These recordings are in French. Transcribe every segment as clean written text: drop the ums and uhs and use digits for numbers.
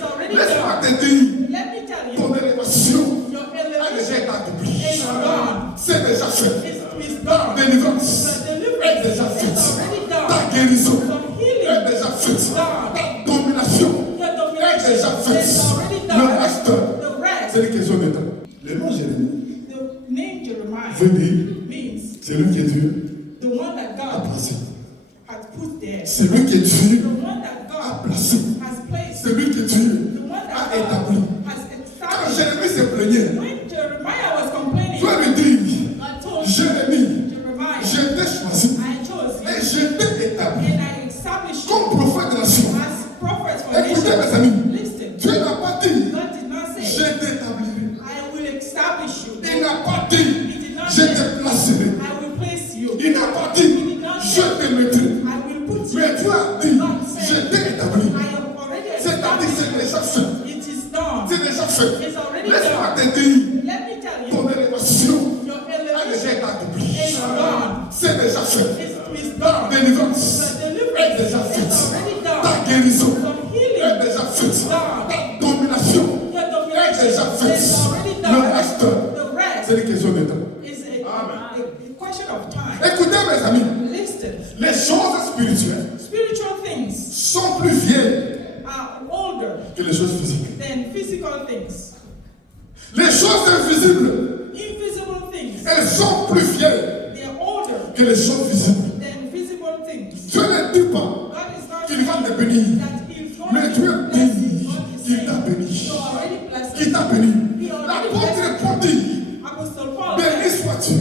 Laisse-moi te dire, Let me tell ton you, élévation your a déjà elevation été accomplie. is done. C'est déjà fait. Is Ta done. délivrance The est deliverance déjà is faite. already Ta done. guérison The healing est déjà faite. is done. Ta domination Your est domination déjà faite. is already Le done. reste, The rest, c'est une question de temps. Le nom Jérémie the name Jeremiah veut dire means celui qui est Dieu the one that a God placé. has put there. Celui qui est Dieu The one that a God placé. has placed. Celui qui est Dieu The one a that établi. God has Quand established. Jérémie se plaignait, When Jeremiah was complaining, Dieu lui dit, I told Jérémie, Jeremiah, je t'ai choisi I chose you et je t'ai établi and I established you comme prophète de nation. as prophets for Écoutez mes nations. amis, Listen, Dieu n'a pas dit, God did not je say, t'établirai. I will establish you. Il n'a pas dit, He did not je say, te placerai. I will place you. Il n'a pas dit, je te mettrai. I will put you. Mais Dieu a dit, God je said, t'ai établi. I have already C'est-à-dire, established c'est déjà fait. you. It is done. C'est déjà fait. It's already Laisse-moi done. te dire, Let me tell ton you, élévation your a déjà elevation été accomplie. is done. C'est déjà fait. Is Ta done. délivrance The est deliverance déjà is faite. already Ta done. guérison The est healing déjà faite. is done. Ta domination Your est domination déjà faite. is already Le done. reste, The rest c'est une question de temps. is a question of time. Écoutez mes amis, Listen, les choses spirituelles spiritual things sont plus vieilles are older que les choses physiques. than physical things. Les choses invisibles, Invisible things, elles sont plus vieilles they are older que les choses visibles. than visible things. Dieu ne dit pas God is not qu'il va te bénir, that He's going mais to Dieu bless dit you. God is qu'il saying, t'a béni. you're already blessed. Qu'il t'a béni. He already L'apôtre blessed répondit, Apostle Paul béni said, sois-tu,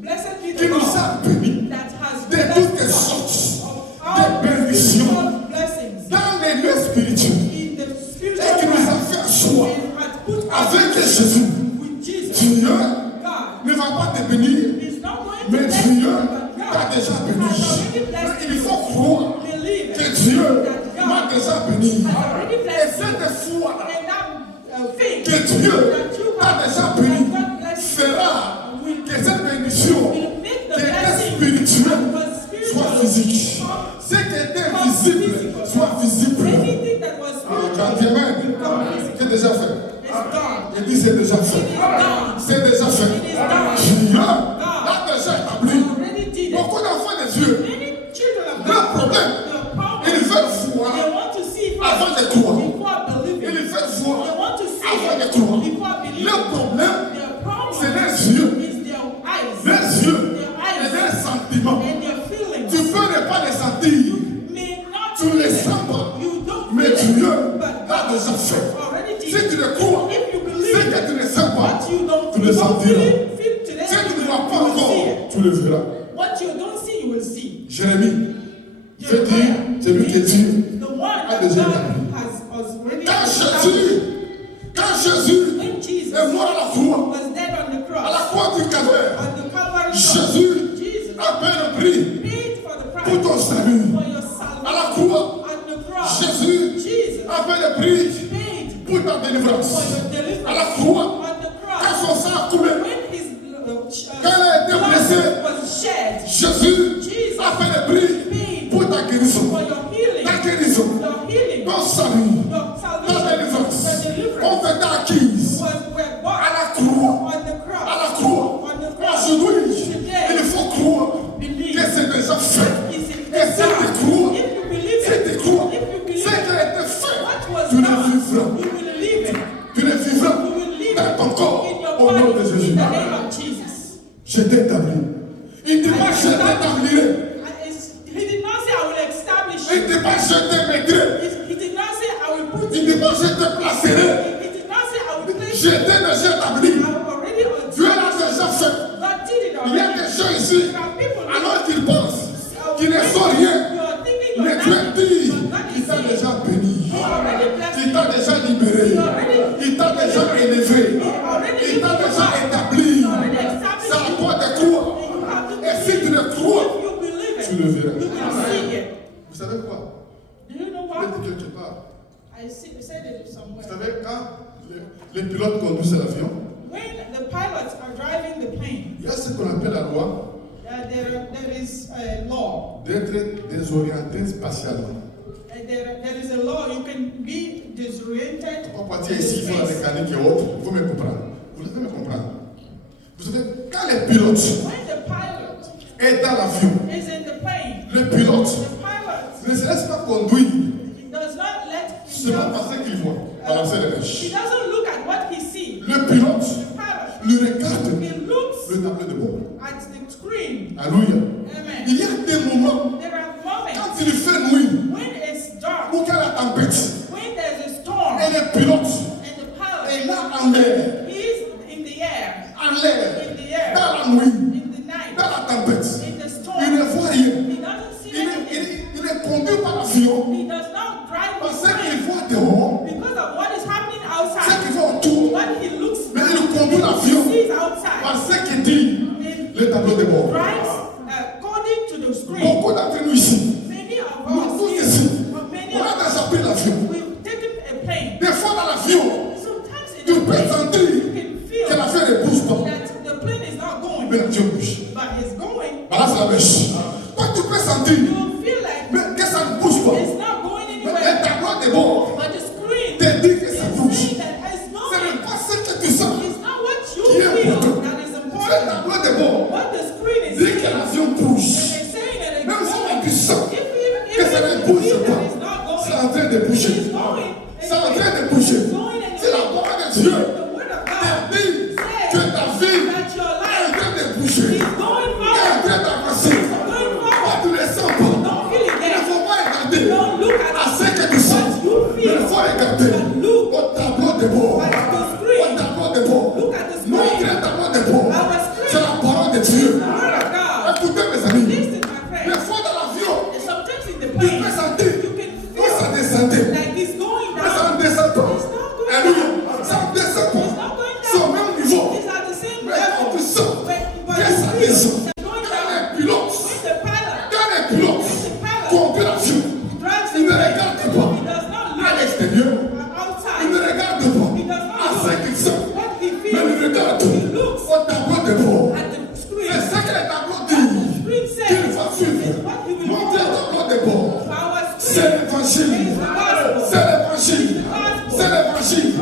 blessed be qui the nous God a bénis that has de toutes blessed les us sortes of de all bénédictions spiritual blessings dans les lieux spirituels in the et spiritual qui nous a realm fait asseoir and had put us avec Jésus. with Jesus. Dieu God ne va pas te bénir, is not going to mais bless Dieu you, but t'a God déjà béni. has already Mais blessed il you. faut croire Believe que it. Dieu That m'a God déjà béni. has already Et blessed you. cette foi And that faith que Dieu that you t'a have, déjà that béni God bless you, fera will que cette bénédiction will make the qui était blessing spirituelle that was soit spiritual physique. become Ce qui était visible soit visible. anything that was Quand spiritual Dieu m'aime, become physical. c'est déjà fait. It's done. Il dit c'est déjà fait. It is done. C'est déjà fait. It is done. Dieu l'a déjà établi. Already did it. Beaucoup d'enfants de Dieu, Many children of leur God, problème, the problem, ils veulent voir they want to see avant first de croire. before believing. Ils veulent They voir want to see avant de it croire. before believing. Leur problème, Their problem c'est les yeux. is their eyes, Les yeux their et eyes, les sentiments. and their feelings. Tu peux ne pas les sentir, May not tu ne les feel it. sens pas, You don't mais feel it, Dieu but l'a déjà fait. already did Si it. tu le crois, If you ce believe que tu ne sens pas, what you don't, tu le sentiras. feel today, Si tu ne you vois pas will see encore, it. tu le verras. What you don't see, you will see. Jérémie, je dis, celui qui est Dieu. The one that déjà God établi. has already Quand established. Jésus When Jesus est mort à la croix, was dead on the à la cross, croix du Calvaire, on the Calvary cross, Jésus Jesus a payé le prix paid for the pour price ton salut. for your À la salvation. croix, On the cross, Jésus Jesus a payé le prix paid pour ta délivrance. for your À la deliverance. croix, On the quand cross, son sang a coulé, when his quand il a été blessé, blood was shed, Jésus Jesus a fait le prix paid pour ta guérison. for your healing, Ta guérison, your healing, ton salut, your ta salvation, délivrance. your On deliverance fait ta acquise were à bought la croix. on the À la cross. croix. On the cross. Aujourd'hui, Today, il faut croire believe. que c'est déjà fait. Is it Et si tu crois, If you believe si it, tu crois, if you ce believe qui a été fait, what was tu le done, vivras. you will live it. Tu le vivras You will live dans ton corps it in your au nom de body Jésus. in the name of Jesus. Je t'établis. Il ne dit pas je t'établirai. He did not say I will establish Il ne you. dit pas je te mettrai. He did not say I will put Il ne you. dit pas je te placerai. He did not say I will place Je you. t'ai déjà établi. I will already Dieu on l'a déjà fait. God did it Il y a already. des gens ici, There are people alors qu'ils pensent qu'ils ne sont you rien. are thinking you're Mais Dieu nothing, dit but God qu'il is t'a saying, déjà béni. He already blessed Il t'a déjà libéré. Il t'a déjà élevé. Il t'a déjà établi. C'est à toi de croire. Et si tu le crois, you believe it, tu le verras. you will see it. Vous savez quoi? Do you know Je what? vais dire quelque part. I said it Vous somewhere. savez, quand les pilotes conduisent l'avion, When the pilots are driving the plane, il y a ce qu'on appelle la loi there is a law. d'être désorienté spatialement. There is a law. You can be disoriented. On va partir ici, il faut la mécanique et autres. Il faut me comprendre. Vous devez me comprendre. Vous savez, quand les pilotes When the pilot est dans l'avion, is in the plane, le pilote the pilot ne se laisse pas conduire does not let seulement himself. parce qu'il voit à la scène de He pêche. doesn't look at what he sees. Le pilote The pilot, lui regarde he looks le tableau de bord. at the screen. Alléluia. Amen. Il y a des moments, There are moments quand il fait nuit, when it's dark, ou qu'il y a la tempête, when there's a storm, et le pilote and the pilot est là en l'air, is in the air, en l'air, in the air, dans la nuit, in the night, dans la tempête. in the storm. Il ne voit rien. He doesn't see anything. Il est conduit par l'avion He does not drive parce his qu'il plane voit dehors, because of what is happening ce outside. qu'il voit autour, What he looks, mais il conduit l'avion sees outside. par ce qu'il dit He le tableau de bord. drives according to the screen. Beaucoup d'entre nous ici, Many of nous tous us, ici, many on of a us, déjà pris l'avion. we've taken a plane. Des fois dans l'avion, Sometimes in tu the peux plane, sentir you can feel que l'avion ne bouge pas, that the plane is not going, mais l'avion bouge. but it's going. Voilà, c'est la mèche. Toi, tu peux sentir You feel like mais que ça ne bouge pas. it's not going Mais anywhere, le tableau de bord but the screen te dit que ça is bouge. saying that it's Ce going. n'est pas ce que tu sens. It's not what you Qui est feel important. that is Le important. tableau de bord What the screen is dit que saying, l'avion bouge. it's saying that it's Même si going. tu sens If que ça ne you bouge feel pas, that it's not c'est going, en train de bouger. it's going. C'est en train de bouger. It's going and C'est la parole de Dieu the word of te God dit que ta vie that your est en life train de bouger. is going Elle est en forward. train d'avancer. It's going Toi, forward. tu ne le sens pas. Don't feel it Il ne yet. faut pas regarder Don't look at à ce que tu sens. what you Mais il feel. faut regarder But look au tableau de bord. at the Au screen. tableau de bord. Look at the Notre screen. tableau de bord, Our screen. c'est la parole de Dieu. The word of God. Écoutez mes amis, Listen, my des friend. fois dans l'avion, Sometimes in the tu plane, peux sentir you can que ça feel descendait. like it's going Mais ça down. ne descend pas. It's not going Alléluia. down. Ça ne descend It's pas. not going C'est au down. même niveau. It's at the same Mais quand tu level. sens But que you ça feel descend, it's going quand down. les pilotes, When the pilot quand les pilotes conduisent l'avion, drives the ils ne plane, regardent pas he does not à look l'extérieur, ils outside. ne regardent pas à ce qu'ils sentent, What he mais feels, ils regardent he looks au tableau de bord. at the screen. C'est ce que le tableau What dit the screen qu'il says va suivre. is what he will Notre do. tableau de bord, Our c'est screen l'évangile. is the gospel. C'est l'évangile. C'est l'évangile.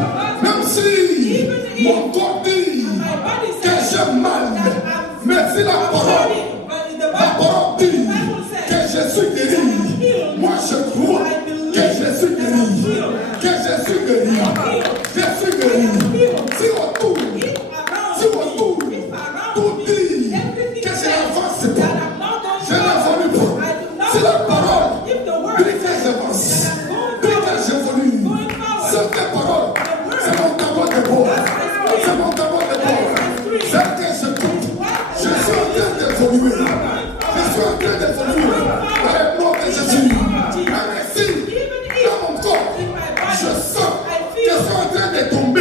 Même si mon corps dit My body que says j'ai mal, that I'm mais si la parole, but the la parole dit Bible que says je suis guéri, moi je crois que je suis guéri, que je suis guéri, je suis guéri. Si autour, if si around autour, me, if around tout me, dit everything que je says n'avance that pas, I'm not going je n'évolue forward. pas. I do not Si la go parole forward. If the word dit que says j'avance, that I'm going dit que forward, j'évolue, going forward, cette parole, c'est mon tableau de bord. C'est mon tableau de bord. C'est que j'écoute. Je suis en train d'évoluer. Je suis en train d'évoluer. Avec le nom de Jésus. Même si, dans mon corps, je sens que je suis en train de tomber.